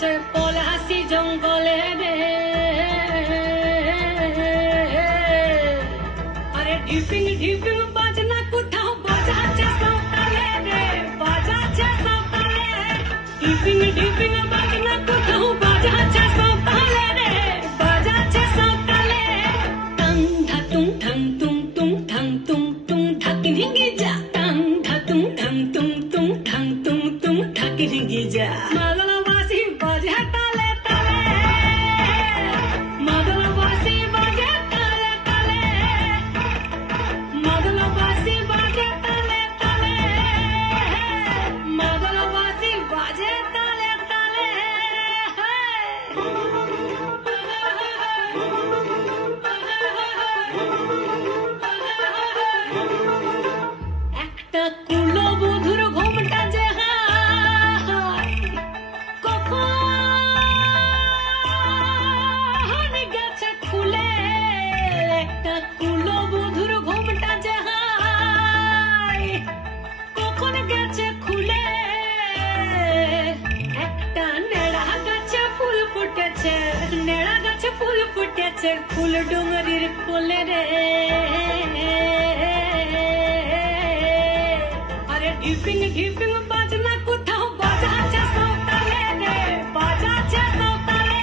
ফুটেছে পলাশি জঙ্গলে রে। আরে ঢিপিং ঢিপিং বাজনা কোথাও বাজাচ্ছে সকালে রে, বাজাচ্ছে সকালে। ঢিপিং ঢিপিং বাজনা কোথাও বাজাচ্ছে সকালে রে, বাজাচ্ছে সকালে। টং ধাতুং ঠং তুং তুং ঠং তুং তুং ঠাকি ভিঙ্গি যা, টং ধাতুং ঠং তুং তুং ঠং তুং তুং ঠাকি ভিঙ্গি যা। মাদলবাসী বাজে তালে তালে, মাদলবাসী বাজে তালে তালে, মাদলবাসী বাজে তালে তালে, মাদলবাসী বাজে তালে তালে। একটা কুলবধূর ঘোমটা যে হায়, কখন গেছে খুলে। একটা কুলবধূর ঘোমটা যে হায়, কখন গেছে খুলে। একটা নেড়া গাছে ফুল ফুটেছে, নেড়া গাছে ফুল ফুটেছে ফুল ডুঙরির কোলে রে। আরে ঢিপিং ঢিপিং বাজনা কোথাও বাজাচ্ছে সকালে রে, বাজাচ্ছে সকালে।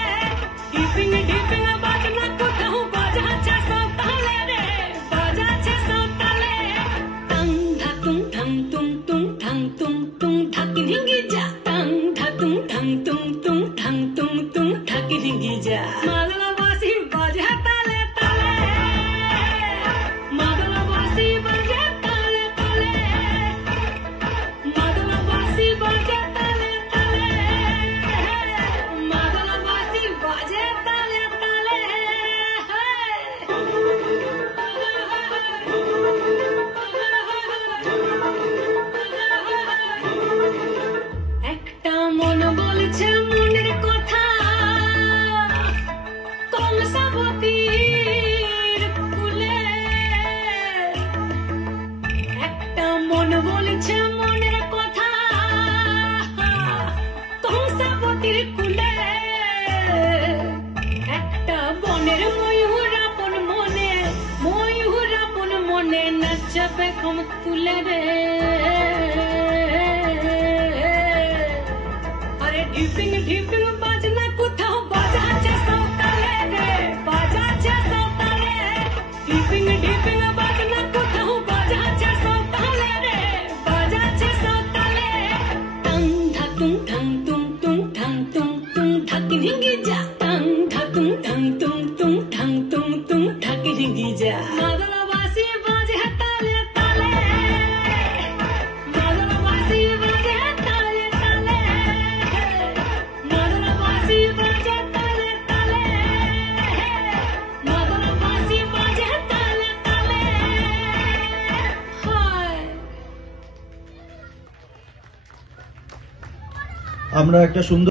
ঢিপিং ঢিপিং বাজনা কোথাও বাজাচ্ছে সকালে রে, বাজাচ্ছে সকালে। টং ধাতুং ঠং তুং তুং ঠং তুং তুং ঠাকি ভিঙ্গি যা, টং ধাতুং ঠং তুং তুং ঠং তুং তুং ঠাকি ভিঙ্গি যা। মাদলবাসী বাজে তালে তালে, মাদলবাসী বাজে তালে তালে, মাদলবাসী বাজে তালে তালে, মাদলবাসী বাজে তালে তালে। একটা মন বলছে মনের কথা, কংসাবতীর কুলে। একটা মন বলছে মনের কথা, কংসাবতীর কুলে। একটা বনের ময়ূর আপন মনে, ময়ূর আপন মনে নাচবে কম তুলে রে। আরে ঢিপিং ঢিপিং বাজনা কোথাও বাজাচ্ছে সকালে রে, বাজাচ্ছে সকালে। ঢিপিং ঢিপিং বাজনা কোথাও বাজাচ্ছে সকালে রে, বাজাচ্ছে সকালে। টং ধাতুং ঠং তুং তুং ঠং তুং তুং ঠাকি ভিঙ্গি যা, টং ধাতুং ঠং তুং তুং ঠং তুং তুং ঠাকি ভিঙ্গি যা। মাদলবাসী বাজে তালে তালে, মাদলবাসী বাজে তালে তালে, মাদলবাসী বাজে তালে তালে, মাদলবাসী বাজে তালে তালে। হায় আমরা একটা সুন্দর